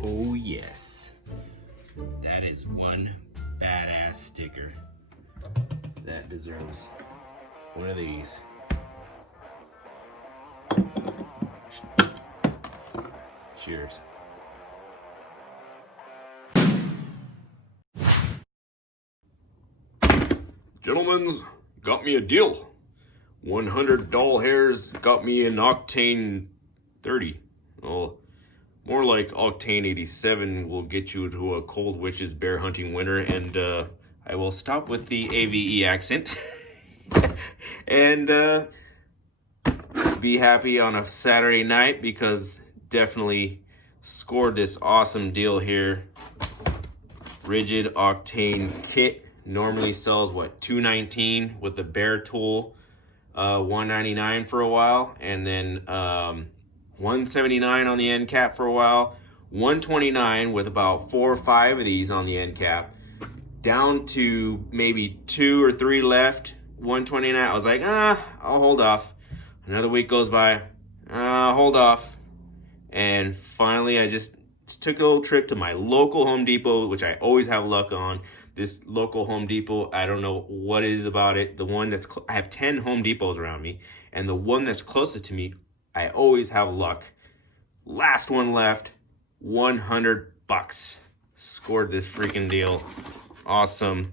Oh yes, that is one badass sticker. That deserves one of these. Cheers. Gentlemen, got me a deal. 100 doll hairs got me an octane 30. Well, more like octane 87 will get you to a cold witch's bear hunting winter, and I will stop with the AVE accent and be happy on a Saturday night because definitely scored this awesome deal here. Ridgid octane kit normally sells what, $219 with the bear tool, $199 for a while, and then $179 on the end cap for a while, $129 with about 4 or 5 of these on the end cap, down to maybe 2 or 3 left, $129. I was like, I'll hold off. Another week goes by, hold off. And finally, I just took a little trip to my local Home Depot, which I always have luck on. This local Home Depot, I don't know what it is about it. The one that's, I have 10 Home Depots around me, and the one that's closest to me, I always have luck. Last one left, $100. Scored this freaking deal. Awesome.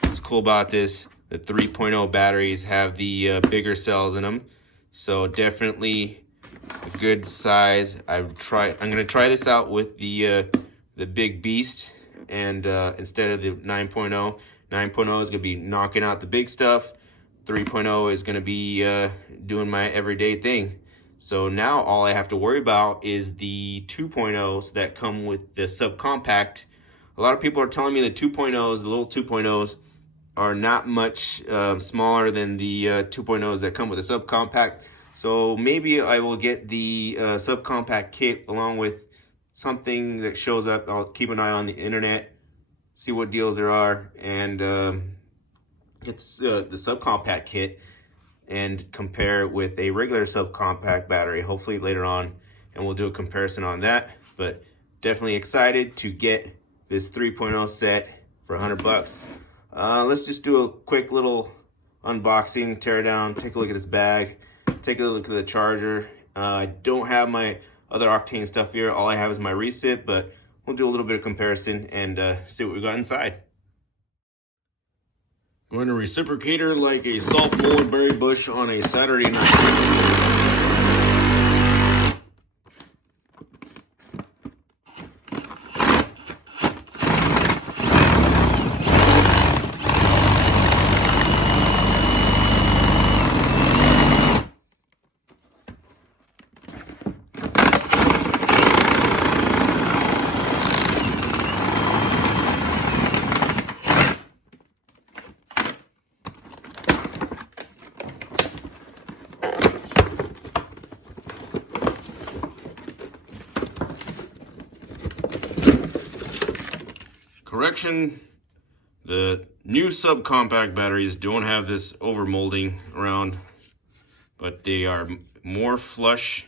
What's cool about this, the 3.0 batteries have the bigger cells in them. So definitely a good size. I'm gonna try this out with the big beast, and instead of the 9.0. 9.0 is gonna be knocking out the big stuff. 3.0 is gonna be doing my everyday thing. So now all I have to worry about is the 2.0s that come with the subcompact. A lot of people are telling me the 2.0s, the little 2.0s, are not much smaller than the 2.0s that come with the subcompact. So maybe I will get the subcompact kit along with something that shows up. I'll keep an eye on the internet, see what deals there are, and get the subcompact kit and compare it with a regular subcompact battery, hopefully later on, and we'll do a comparison on that. But definitely excited to get this 3.0 set for $100. Let's just do a quick little unboxing, tear it down, take a look at this bag, take a look at the charger. I don't have my other octane stuff here. All I have is my recip, but we'll do a little bit of comparison and see what we got inside. Going to reciprocate her like a soft mulberry bush on a Saturday night. Correction, the new subcompact batteries don't have this over molding around, but they are more flush,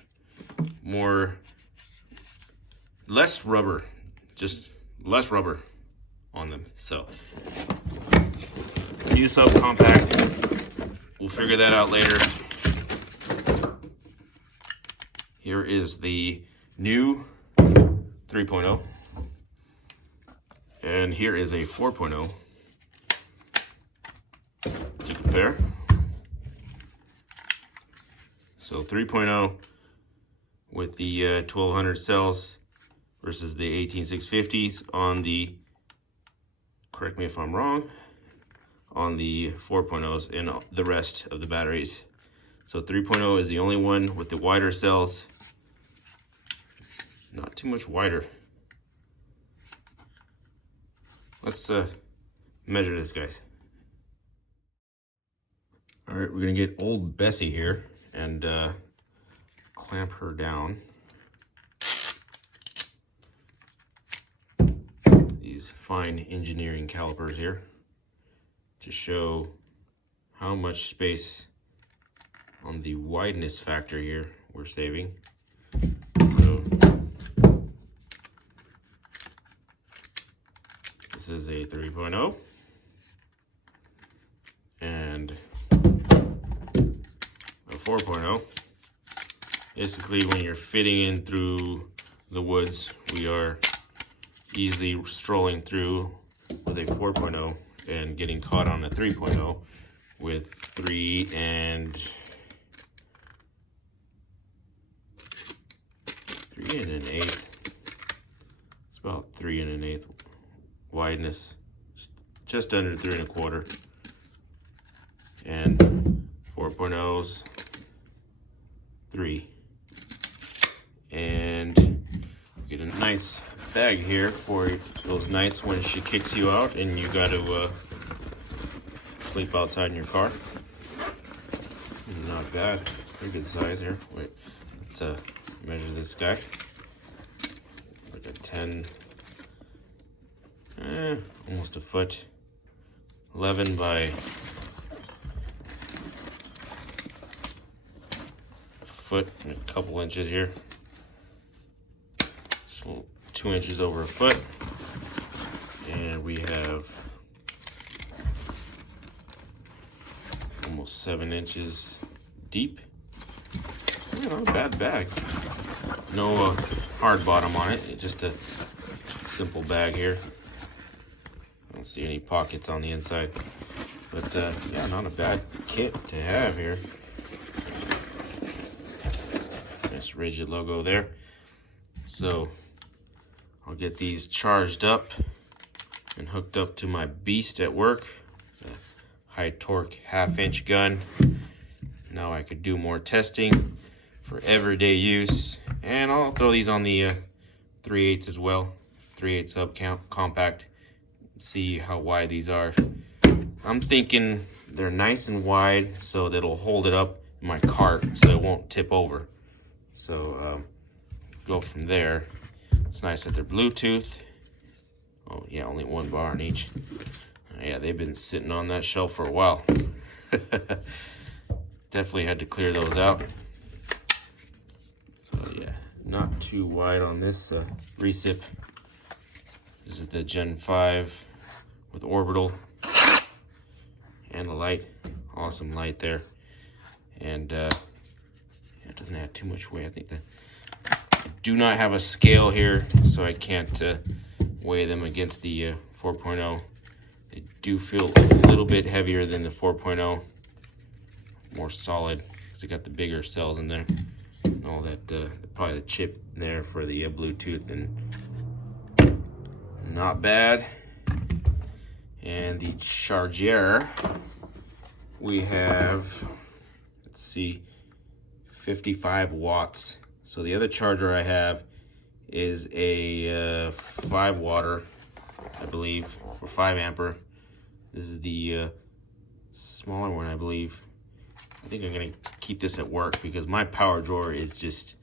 less rubber, just less rubber on them. So new subcompact, we'll figure that out later. Here is the new 3.0. And here is a 4.0 to compare. So 3.0 with the 1200 cells versus the 18650s on the, correct me if I'm wrong, on the 4.0s and the rest of the batteries. So 3.0 is the only one with the wider cells. Not too much wider. Let's measure this, guys. All right, we're gonna get old Bessie here and clamp her down. These fine engineering calipers here to show how much space on the wideness factor here we're saving. So This is a 3.0 and a 4.0. Basically, when you're fitting in through the woods, we are easily strolling through with a 4.0 and getting caught on a 3.0 with 3 1/8. It's about 3 1/8 wideness, just under 3 1/4. And 4.0s, 3. And get a nice bag here for those nights when she kicks you out and you got to sleep outside in your car. Not bad, pretty good size here. Wait, let's measure this guy. Like a 10, almost a foot, 11 by a foot and a couple inches here. So 2 inches over a foot, and we have almost 7 inches deep. Yeah, not a bad bag. No hard bottom on it. It's just a simple bag here. I don't see any pockets on the inside, but yeah, not a bad kit to have here. Nice Ridgid logo there. So I'll get these charged up and hooked up to my beast at work, the high torque 1/2 inch gun. Now I could do more testing for everyday use, and I'll throw these on the 3/8 as well, 3/8 sub compact. See how wide these are. I'm thinking they're nice and wide so that it'll hold it up in my cart so it won't tip over. So go from there. It's nice that they're Bluetooth. Oh yeah, only 1 bar in each. Yeah, they've been sitting on that shelf for a while. Definitely had to clear those out. So yeah, not too wide on this recip. This is the Gen 5 with orbital and a light. Awesome light there. And it doesn't have too much weight. I think that I do not have a scale here, so I can't weigh them against the 4.0. They do feel a little bit heavier than the 4.0. More solid because they got the bigger cells in there. And all that, probably the chip there for the Bluetooth, and not bad. And the charger, we have, let's see, 55 watts. So the other charger I have is a 5 watt, I believe, or 5 ampere. This is the smaller one, I believe. I think I'm gonna keep this at work because my power drawer is just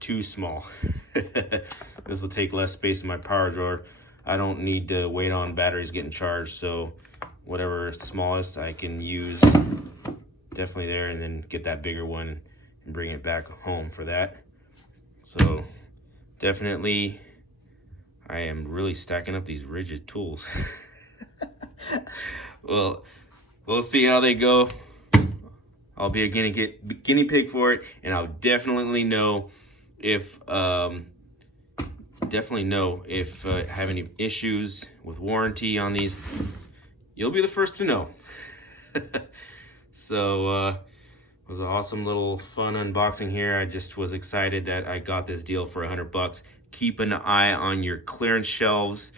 too small. This will take less space in my power drawer. I don't need to wait on batteries getting charged, so whatever smallest I can use, definitely there, and then get that bigger one and bring it back home for that. So definitely I am really stacking up these Ridgid tools. Well, we'll see how they go. I'll be a guinea pig for it, and I'll definitely know if I have any issues with warranty on these. You'll be the first to know. So it was an awesome little fun unboxing here. I just was excited that I got this deal for $100. Keep an eye on your clearance shelves.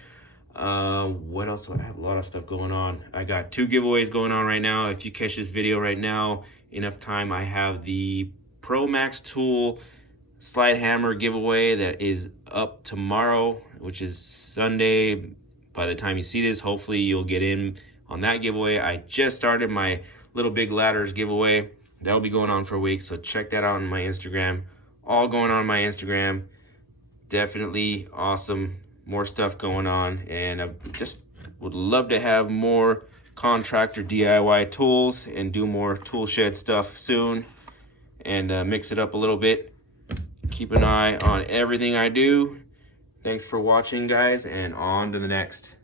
What else? I have a lot of stuff going on. I got 2 giveaways going on right now. If you catch this video right now, enough time, I have the Pro Max Tool slide hammer giveaway that is up tomorrow, which is Sunday. By the time you see this, hopefully you'll get in on that giveaway. I just started my Little Big Ladders giveaway. That'll be going on for a week, so check that out on my Instagram. All going on my Instagram. Definitely awesome. More stuff going on, and I just would love to have more contractor DIY tools and do more tool shed stuff soon, and mix it up a little bit. Keep an eye on everything I do. Thanks for watching, guys, and on to the next.